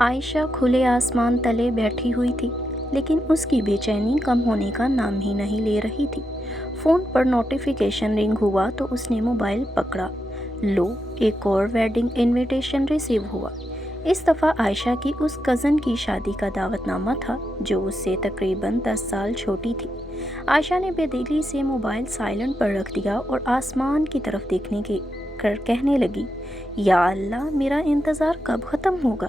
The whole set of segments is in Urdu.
عائشہ کھلے آسمان تلے بیٹھی ہوئی تھی، لیکن اس کی بے چینی کم ہونے کا نام ہی نہیں لے رہی تھی۔ فون پر نوٹیفیکیشن رنگ ہوا تو اس نے موبائل پکڑا۔ لو، ایک اور ویڈنگ انویٹیشن ریسیو ہوا۔ اس دفعہ عائشہ کی اس کزن کی شادی کا دعوت نامہ تھا جو اس سے تقریباً 10 سال چھوٹی تھی۔ عائشہ نے بے دلی سے موبائل سائلنٹ پر رکھ دیا اور آسمان کی طرف دیکھنے کے کہنے لگی، یا اللہ، میرا انتظار کب ختم ہوگا؟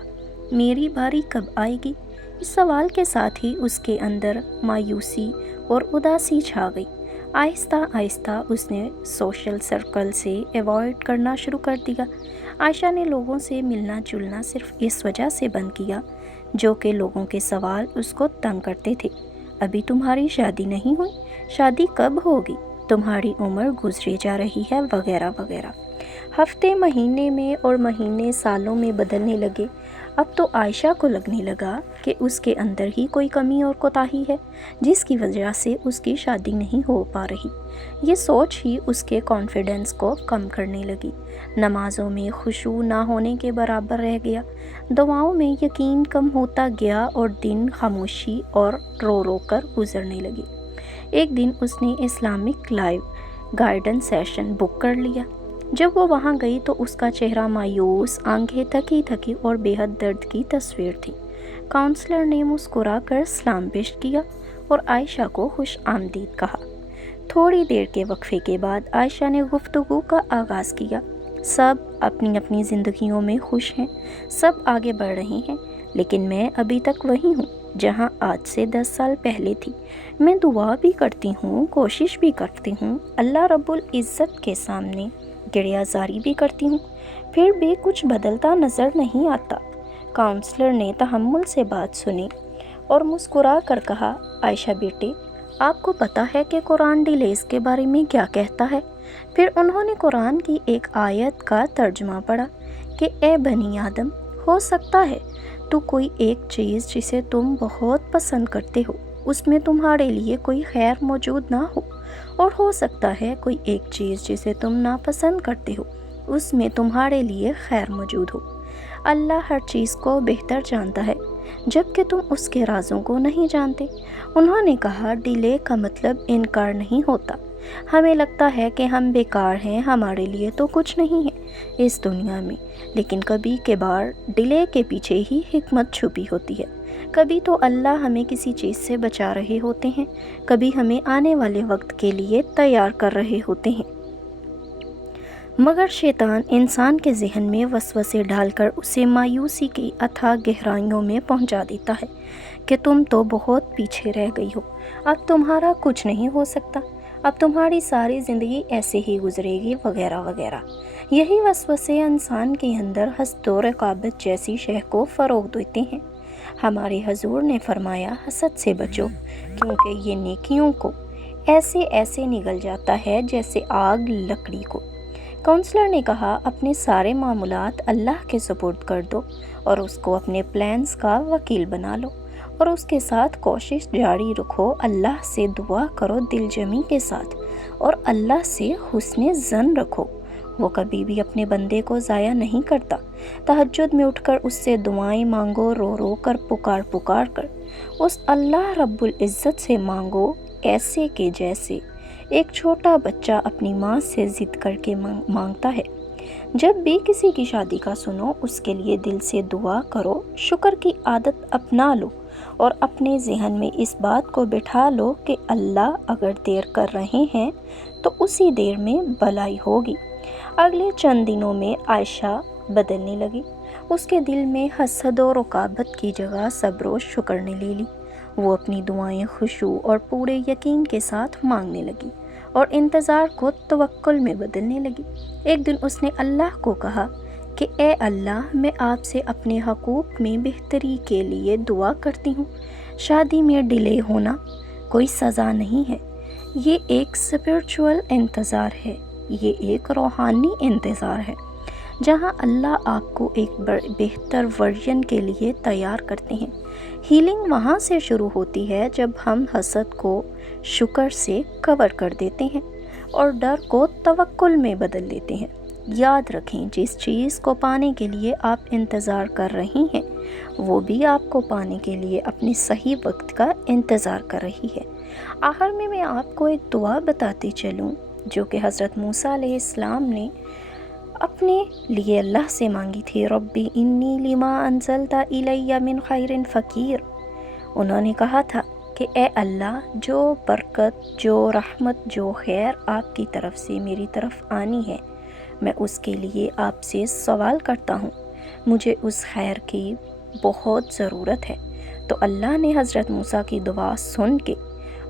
میری باری کب آئے گی؟ اس سوال کے ساتھ ہی اس کے اندر مایوسی اور اداسی چھا گئی۔ آہستہ آہستہ اس نے سوشل سرکل سے ایوائڈ کرنا شروع کر دیا۔ عائشہ نے لوگوں سے ملنا جلنا صرف اس وجہ سے بند کیا جو کہ لوگوں کے سوال اس کو تنگ کرتے تھے۔ ابھی تمہاری شادی نہیں ہوئی؟ شادی کب ہوگی؟ تمہاری عمر گزرے جا رہی ہے، وغیرہ وغیرہ۔ ہفتے مہینے میں اور مہینے سالوں میں بدلنے لگے۔ اب تو عائشہ کو لگنے لگا کہ اس کے اندر ہی کوئی کمی اور کوتاہی ہے جس کی وجہ سے اس کی شادی نہیں ہو پا رہی۔ یہ سوچ ہی اس کے کانفیڈنس کو کم کرنے لگی۔ نمازوں میں خشوع نہ ہونے کے برابر رہ گیا، دعاؤں میں یقین کم ہوتا گیا اور دن خاموشی اور رو رو کر گزرنے لگے۔ ایک دن اس نے اسلامک لائیو گائیڈنس سیشن بک کر لیا۔ جب وہ وہاں گئی تو اس کا چہرہ مایوس، آنکھیں تھکی تھکی اور بے حد درد کی تصویر تھی۔ کاؤنسلر نے مسکرا کر سلام پیش کیا اور عائشہ کو خوش آمدید کہا۔ تھوڑی دیر کے وقفے کے بعد عائشہ نے گفتگو کا آغاز کیا۔ سب اپنی اپنی زندگیوں میں خوش ہیں، سب آگے بڑھ رہے ہیں، لیکن میں ابھی تک وہی ہوں جہاں آج سے 10 سال پہلے تھی۔ میں دعا بھی کرتی ہوں، کوشش بھی کرتی ہوں، اللہ رب العزت کے سامنے گریہ زاری بھی کرتی ہوں، پھر بھی کچھ بدلتا نظر نہیں آتا۔ کاؤنسلر نے تحمل سے بات سنی اور مسکرا کر کہا، عائشہ بیٹے، آپ کو پتہ ہے کہ قرآن ڈیلیز کے بارے میں کیا کہتا ہے؟ پھر انہوں نے قرآن کی ایک آیت کا ترجمہ پڑھا کہ اے بنی آدم، ہو سکتا ہے تو کوئی ایک چیز جسے تم بہت پسند کرتے ہو اس میں تمہارے لیے کوئی خیر موجود نہ ہو، اور ہو سکتا ہے کوئی ایک چیز جسے تم ناپسند کرتے ہو اس میں تمہارے لیے خیر موجود ہو۔ اللہ ہر چیز کو بہتر جانتا ہے جبکہ تم اس کے رازوں کو نہیں جانتے۔ انہوں نے کہا، ڈیلے کا مطلب انکار نہیں ہوتا۔ ہمیں لگتا ہے کہ ہم بیکار ہیں، ہمارے لیے تو کچھ نہیں ہے اس دنیا میں، لیکن کبھی کبھار ڈیلے کے پیچھے ہی حکمت چھپی ہوتی ہے۔ کبھی تو اللہ ہمیں کسی چیز سے بچا رہے ہوتے ہیں، کبھی ہمیں آنے والے وقت کے لیے تیار کر رہے ہوتے ہیں۔ مگر شیطان انسان کے ذہن میں وسوسے ڈال کر اسے مایوسی کی اتھاہ گہرائیوں میں پہنچا دیتا ہے کہ تم تو بہت پیچھے رہ گئی ہو، اب تمہارا کچھ نہیں ہو سکتا، اب تمہاری ساری زندگی ایسے ہی گزرے گی، وغیرہ وغیرہ۔ یہی وسوسے انسان کے اندر حسد و رقابت جیسی شے کو فروغ دیتے ہیں۔ ہمارے حضور نے فرمایا، حسد سے بچو کیونکہ یہ نیکیوں کو ایسے نگل جاتا ہے جیسے آگ لکڑی کو۔ کاؤنسلر نے کہا، اپنے سارے معاملات اللہ کے سپرد کر دو اور اس کو اپنے پلانز کا وکیل بنا لو اور اس کے ساتھ کوشش جاری رکھو۔ اللہ سے دعا کرو دل جمی کے ساتھ اور اللہ سے حسن ظن رکھو، وہ کبھی بھی اپنے بندے کو ضائع نہیں کرتا۔ تہجد میں اٹھ کر اس سے دعائیں مانگو، رو رو کر، پکار کر اس اللہ رب العزت سے مانگو، ایسے کہ جیسے ایک چھوٹا بچہ اپنی ماں سے ضد کر کے مانگتا ہے۔ جب بھی کسی کی شادی کا سنو، اس کے لیے دل سے دعا کرو، شکر کی عادت اپنا لو اور اپنے ذہن میں اس بات کو بٹھا لو کہ اللہ اگر دیر کر رہے ہیں تو اسی دیر میں بھلائی ہوگی۔ اگلے چند دنوں میں عائشہ بدلنے لگی۔ اس کے دل میں حسد و رقابت کی جگہ صبر و شکر نے لے لی۔ وہ اپنی دعائیں خشوع اور پورے یقین کے ساتھ مانگنے لگی اور انتظار کو توکل میں بدلنے لگی۔ ایک دن اس نے اللہ کو کہا کہ اے اللہ، میں آپ سے اپنے حقوق میں بہتری کے لیے دعا کرتی ہوں۔ شادی میں ڈیلے ہونا کوئی سزا نہیں ہے، یہ ایک اسپرچول انتظار ہے، یہ ایک روحانی انتظار ہے جہاں اللہ آپ کو ایک بہتر ورژن کے لیے تیار کرتے ہیں۔ ہیلنگ وہاں سے شروع ہوتی ہے جب ہم حسد کو شکر سے کور کر دیتے ہیں اور ڈر کو توکل میں بدل دیتے ہیں۔ یاد رکھیں جس چیز کو پانے کے لیے آپ انتظار کر رہی ہیں وہ بھی آپ کو پانے کے لیے اپنے صحیح وقت کا انتظار کر رہی ہے۔ آخر میں آپ کو ایک دعا بتاتی چلوں جو کہ حضرت موسیٰ علیہ السلام نے اپنے لیے اللہ سے مانگی تھی، ربی انی لما انزلت الی من خیر فقیر۔ انہوں نے کہا تھا کہ اے اللہ، جو برکت، جو رحمت، جو خیر آپ کی طرف سے میری طرف آنی ہے میں اس کے لیے آپ سے سوال کرتا ہوں، مجھے اس خیر کی بہت ضرورت ہے۔ تو اللہ نے حضرت موسیٰ کی دعا سن کے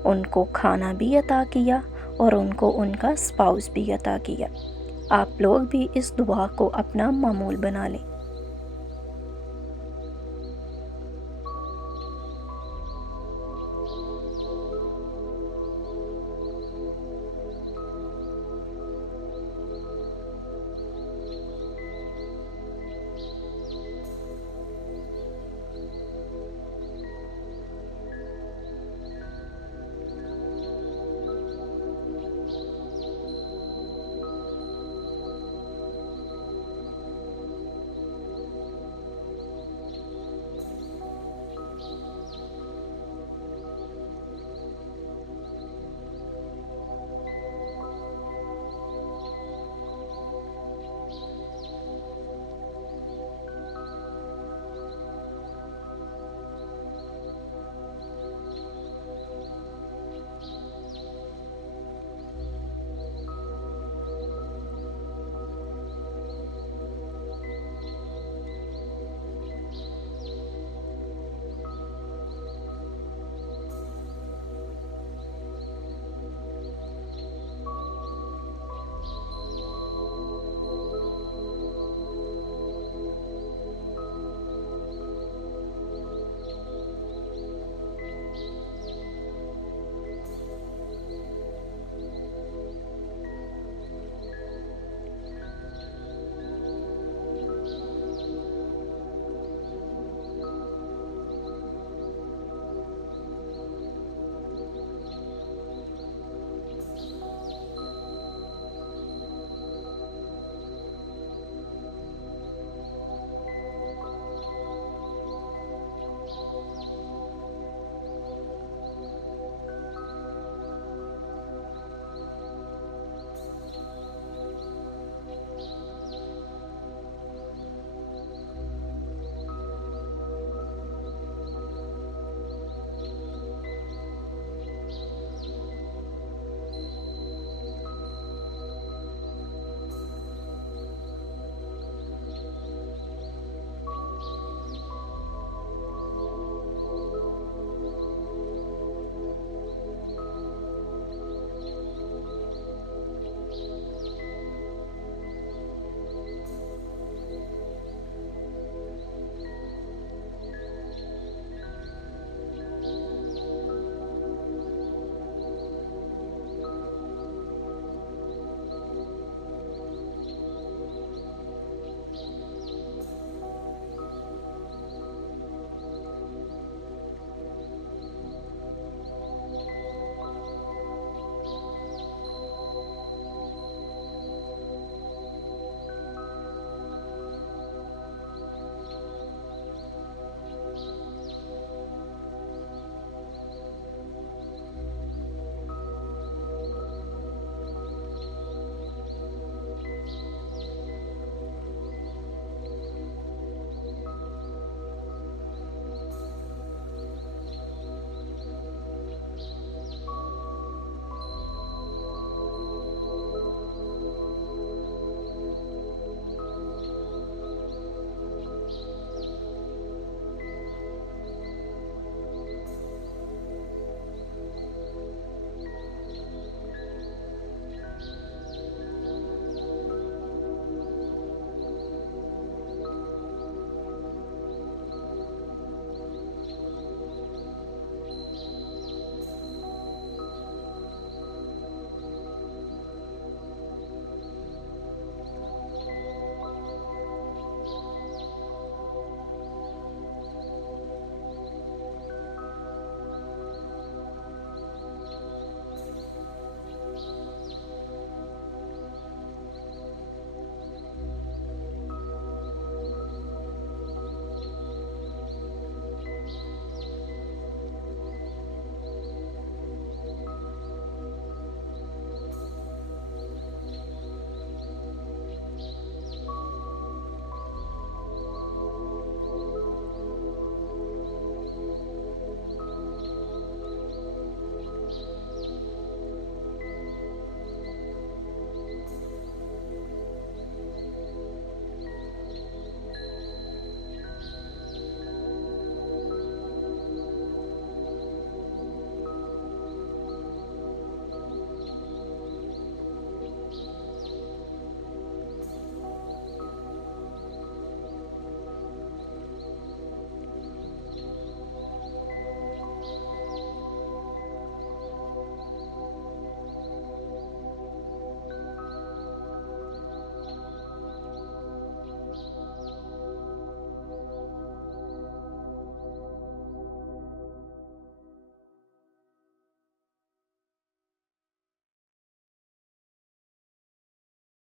ان کو کھانا بھی عطا کیا اور ان کو ان کا اسپاؤس بھی عطا کیا۔ آپ لوگ بھی اس دعا کو اپنا معمول بنا لیں۔